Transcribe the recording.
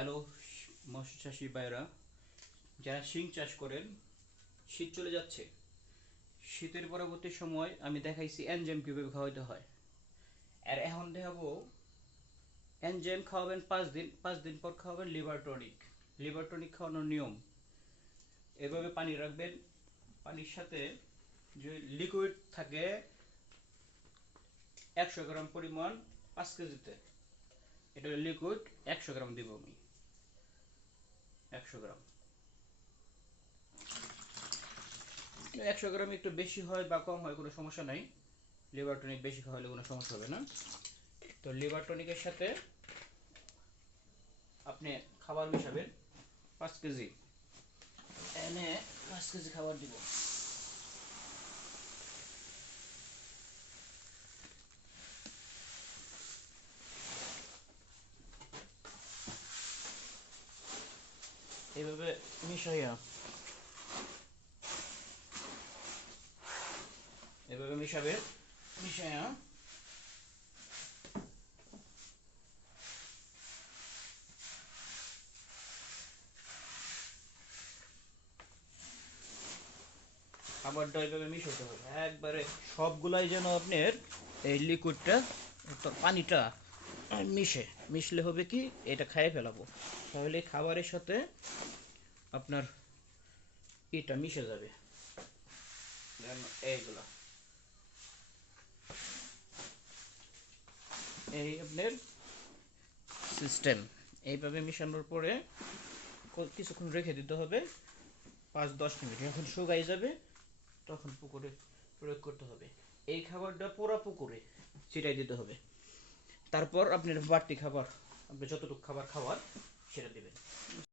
Hello মৎস্য চাষি ভাইরা, যারা শিং চাষ করেন, শীত চলে যাচ্ছে। শীতের পরবর্তী সময় আমি দেখাইছি এনজাইম কিভাবে খাওয়াইতে হয়, আর এখন দেখাবো এনজাইম খাওয়াবেন 5 দিন, 5 দিন পর খাওয়াবেন লিভার টনিক। লিভার টনিক খাওয়ানোর নিয়ম: এভাবে পানি রাখবেন, পানির সাথে যে লিকুইড থাকে 100 গ্রাম পরিমাণ 5 কেজিতে, এটা লিকুইড 100 গ্রাম দিব আমি। 100 গ্রাম, 100 গ্রাম একটু বেশি হয় বা কম হয় কোনো সমস্যা নাই। লিভার টনিক বেশি খাওয়ালে কোনো সমস্যা হবে না। তো লিভার টনিকের সাথে আপনি খাবার মিশাবেন 5 কেজি, এনে 5 কেজি খাবার দিব। এইভাবে মিশাইয়া এভাবে মিশাবে, মিশাইয়া খাবারটা এইভাবে মিশাতে হবে একবারে সবগুলাই, যেন আপনার এই লিকুইডটা পানিটা মিশলে হবে কি, এটা খাইয়ে ফেলাবো, তাহলে খাবারের সাথে আপনার এটা মিশে যাবে। এইগুলা এই আপনার সিস্টেম। এইভাবে মিশানোর পরে কিছুক্ষণ রেখে দিতে হবে, 5-10 মিনিট। যখন শুকাই যাবে তখন পুকুরে প্রয়োগ করতে হবে। এই খাবারটা পুরো পুকুরে ছিটাই দিতে হবে। তারপর আপনার বাড়তি খাবার, আপনি যতটুকু খাবার খাওয়ার সেটা দিবেন।